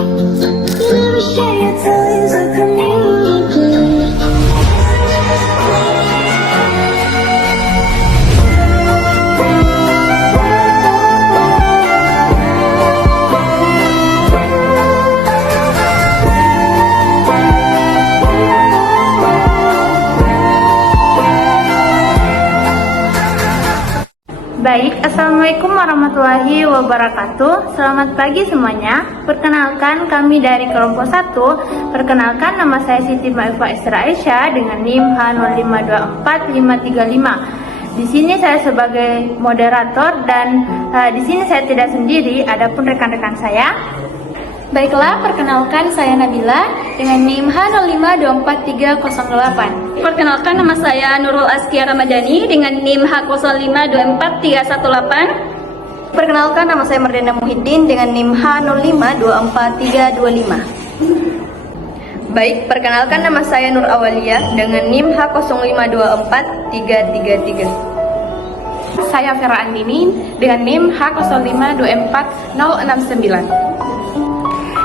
never share your toys or communicate. Baik, Assalamualaikum warahmatullahi wabarakatuh. Selamat pagi semuanya. Perkenalkan, kami dari kelompok 1. Perkenalkan, nama saya Siti Maifa Esra Aisyah dengan NIM H0524535. Di sini saya sebagai moderator dan di sini saya tidak sendiri, adapun rekan-rekan saya. Baiklah, perkenalkan saya Nabila dengan NIM H0524308. Perkenalkan, nama saya Nurul Askia Ramadhani dengan NIM H0524318. Perkenalkan, nama saya Mardana Muhyiddin dengan NIM H0524325. Baik, perkenalkan nama saya Nur Awalia dengan NIM H0524333. Saya Vera Andini dengan NIM H0524069.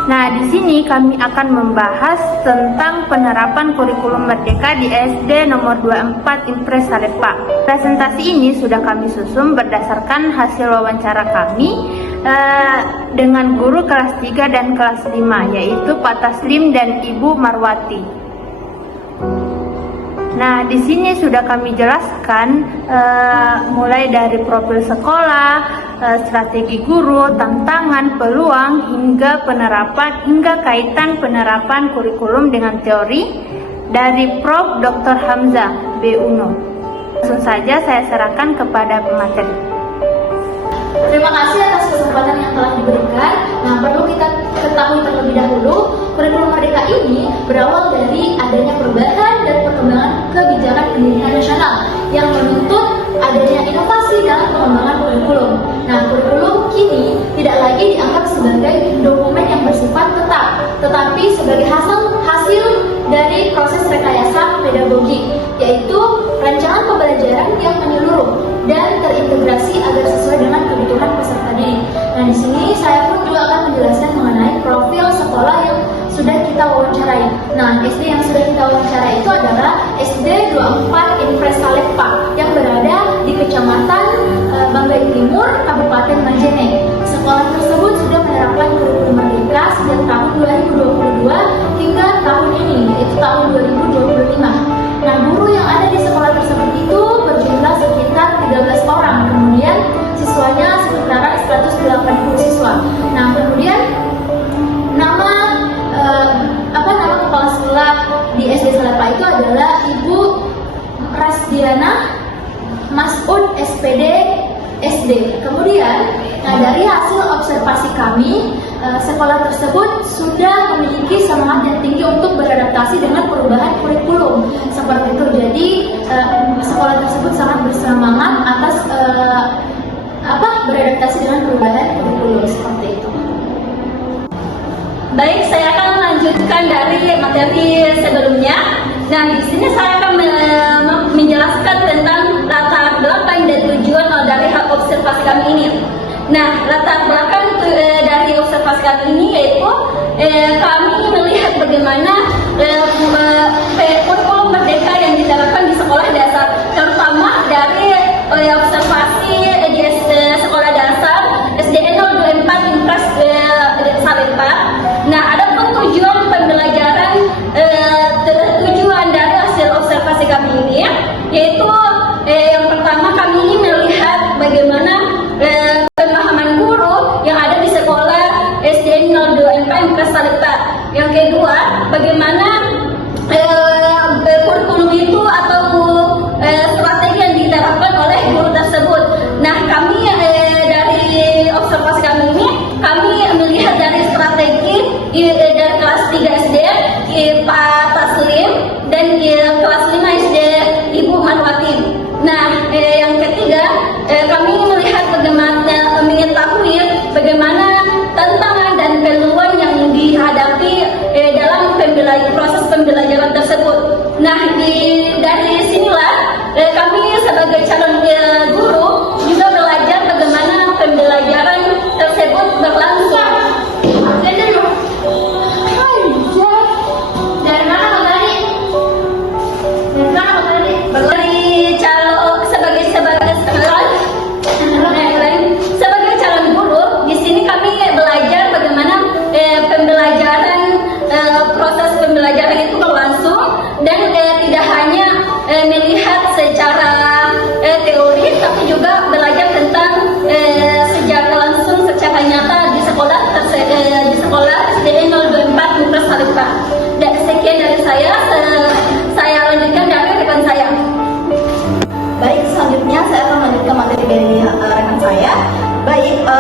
Nah, di sini kami akan membahas tentang penerapan kurikulum Merdeka di SD nomor 24 Impres Salepa. Presentasi ini sudah kami susun berdasarkan hasil wawancara kami dengan guru kelas 3 dan kelas 5, yaitu Pak Taslim dan Ibu Marwati. Nah, di sini sudah kami jelaskan mulai dari profil sekolah, strategi guru, tantangan, peluang, hingga penerapan, hingga kaitan penerapan kurikulum dengan teori dari Prof. Dr. Hamzah B. Uno. Langsung saja saya serahkan kepada pemateri. Terima kasih atas kesempatan yang telah diberikan. Nah, perlu kita ketahui terlebih dahulu, kurikulum Merdeka ini berawal dari adanya perubahan dan perkembangan kebijakan pendidikan nasional yang menuntut adanya inovasi dalam pengembangan kurikulum. Nah, kurikulum kini tidak lagi dianggap sebagai dokumen yang bersifat tetap, tetapi sebagai hasil dari proses rekayasa pedagogik, yaitu rancangan pembelajaran yang menyeluruh dan terintegrasi agar sesuai dengan kebutuhan peserta didik. Nah, di sini saya pun juga akan menjelaskan mengenai profil sekolah yang sudah kita wawancarai. Nah, SD yang sudah kita wawancarai itu adalah SD 24 Impres Salepa yang berada di Kecamatan Banggai Timur, Kabupaten Majene. Sekolah tersebut sudah menerapkan kurikulum Merdeka sejak tahun 2022 hingga tahun ini, yaitu tahun 2025. Nah, guru yang ada di sekolah tersebut itu berjumlah sekitar 13 orang. Kemudian siswanya sekitaran 180 siswa. Nah, kemudian nama kepala sekolah di SD Salepa itu adalah Ibu Rasdiana Mas'ud SPD SD. Kemudian, dari hasil observasi kami, sekolah tersebut sudah memiliki semangat yang tinggi untuk beradaptasi dengan perubahan kurikulum. Seperti itu. Jadi, sekolah tersebut sangat bersemangat atas beradaptasi dengan perubahan kurikulum seperti itu. Baik, saya akan melanjutkan dari materi sebelumnya. Nah, di sini saya akan menjelaskan tentang latar belakang dan tujuan dari observasi kami ini. Nah, latar belakang dari observasi kami ini yaitu kami melihat bagaimana kurikulum Merdeka yang diterapkan di sekolah dasar, terutama dari observasi di sekolah dasar SD 024 Impres Salepa. Nah, ada tujuan pembelajaran, tujuan dari hasil observasi kami ini, yaitu yang pertama kami ini melihat bagaimana pemahaman guru yang ada di sekolah SD 024 Impres Salepa. Yang kedua, bagaimana kurikulum itu atau strategi yang diterapkan oleh guru tersebut. Nah, kami dari observasi kami ini, kami melihat dari strategi dari kelas 3 SD Pak Taslim dan kelas 5 SD Ibu Marwati. Nah, yang ketiga, kami melihat bagaimana mengetahui bagaimana tantangan dan peluang yang dihadapi dalam proses pembelajaran tersebut. Nah, dari sinilah kami sebagai calon guru juga belajar bagaimana pembelajaran tersebut berlangsung.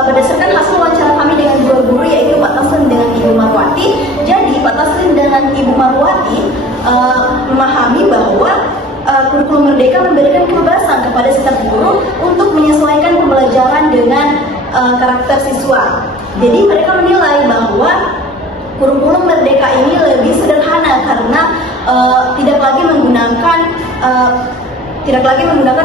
berdasarkan hasil wawancara kami dengan dua guru, yaitu Pak Taslim dengan Ibu Marwati. Jadi Pak Taslim dengan Ibu Marwati memahami bahwa kurikulum Merdeka memberikan kebebasan kepada setiap guru untuk menyesuaikan pembelajaran dengan karakter siswa. Jadi mereka menilai bahwa kurikulum Merdeka ini lebih sederhana karena tidak lagi menggunakan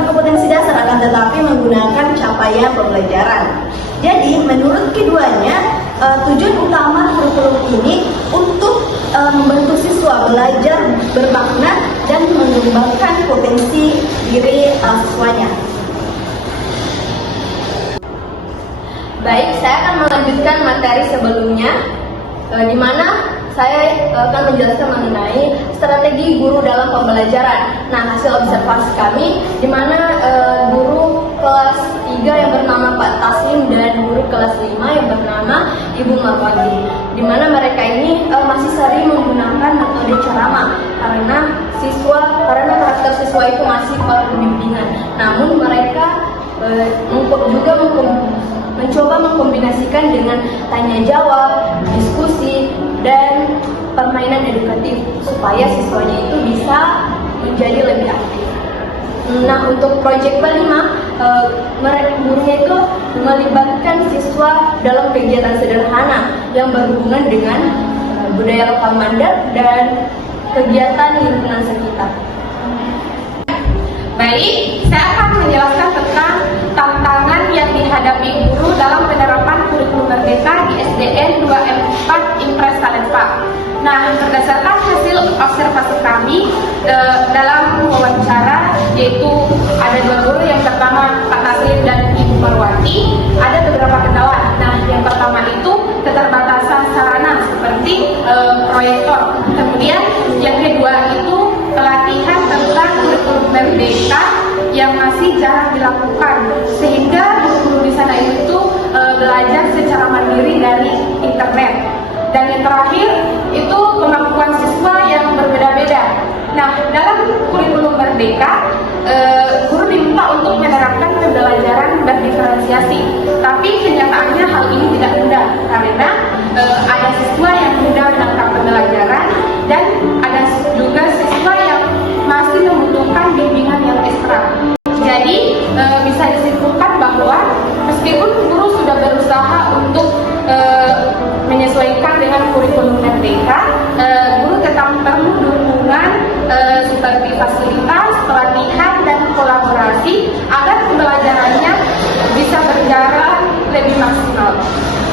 kompetensi dasar, akan tetapi menggunakan capaian pembelajaran. Jadi menurut keduanya, tujuan utama kurikulum ini untuk membantu siswa belajar bermakna dan mengembangkan potensi diri siswanya. Baik, saya akan melanjutkan materi sebelumnya, di mana saya akan menjelaskan mengenai strategi guru dalam pembelajaran. Nah, hasil observasi kami, di mana guru kelas 3 yang bernama Pak Taslim dan guru kelas 5 yang bernama Ibu Marwati, di mana mereka ini masih sering menggunakan metode ceramah karena karakter siswa itu masih perlu bimbingan. Namun mereka juga mencoba mengkombinasikan dengan tanya jawab, diskusi, dan permainan edukatif supaya siswanya itu bisa menjadi lebih aktif. Nah, untuk proyek kelima, gurunya itu melibatkan siswa dalam kegiatan sederhana yang berhubungan dengan budaya lokal Mandar dan kegiatan lingkungan sekitar. Baik, saya akan menjelaskan tentang tantangan yang dihadapi guru dalam penerapan kurikulum Merdeka di SDN 24 Impres Salempa. Nah, berdasarkan hasil observasi kami dalam wawancara, yaitu ada dua guru yang pertama Pak Taslim dan Ibu Marwati, ada beberapa kendala. Nah, yang pertama itu keterbatasan sarana seperti proyektor. Kemudian yang kedua itu pelatihan tentang kurikulum Merdeka yang masih jarang dilakukan, sehingga guru di sana itu belajar secara mandiri dari internet. Dan yang terakhir itu kemampuan siswa yang berbeda-beda. Nah, dalam kurikulum Merdeka, guru diminta untuk menerapkan pembelajaran berdiferensiasi. Tapi kenyataannya hal ini tidak mudah karena ada siswa yang mudah menangkap pembelajaran dan ada juga siswa yang masih membutuhkan bimbingan yang ekstra. Jadi bisa disimpulkan bahwa meskipun guru sudah berusaha untuk menyesuaikan dengan kurikulum Merdeka, guru tetap perlu dukungan seperti fasilitas, pelatihan, dan kolaborasi agar pembelajarannya bisa berjalan lebih maksimal.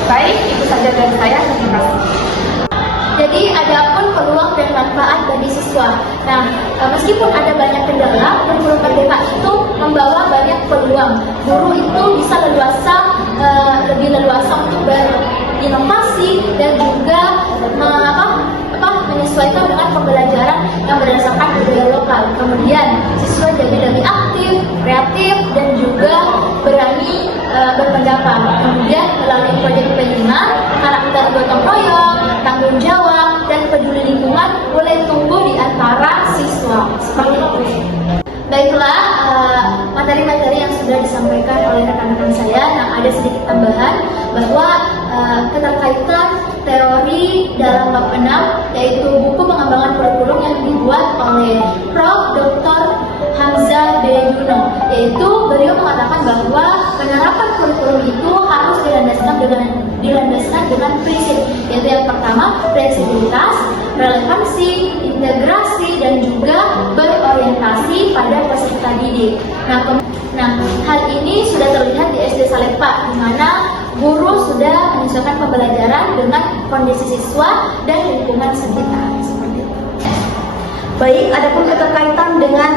Baik, itu saja dari saya. Terima kasih. Jadi ada pun peluang dan manfaat bagi siswa. Nah, meskipun ada banyak kendala, kurikulum Merdeka itu membawa banyak peluang. Guru itu bisa lebih leluasa untuk berinovasi dan juga menyesuaikan dengan pembelajaran yang berdasarkan budaya lokal. Kemudian siswa jadi lebih aktif, kreatif, dan juga berani berpendapat. Kemudian melalui proyek kelima, karakter gotong royong, tanggung jawab, dan peduli lingkungan mulai tumbuh di antara siswa. Seperti itu. Baiklah, materi-materi yang sudah disampaikan oleh rekan-rekan saya. Nah, ada sedikit tambahan bahwa keterkaitan teori dalam bab 6, yaitu buku pengembangan kurikulum yang dibuat oleh Prof. Dr. Hamzah B. Yuno, yaitu beliau mengatakan bahwa penerapan kurikulum itu harus dilandaskan dengan prinsip, yaitu yang pertama fleksibilitas, relevansi, integrasi, dan juga berorientasi pada peserta didik. Nah, hal ini sudah terlihat di SD Salempa, di mana guru sudah menyesuaikan pembelajaran dengan kondisi siswa dan lingkungan sekitar. Baik, adapun keterkaitan dengan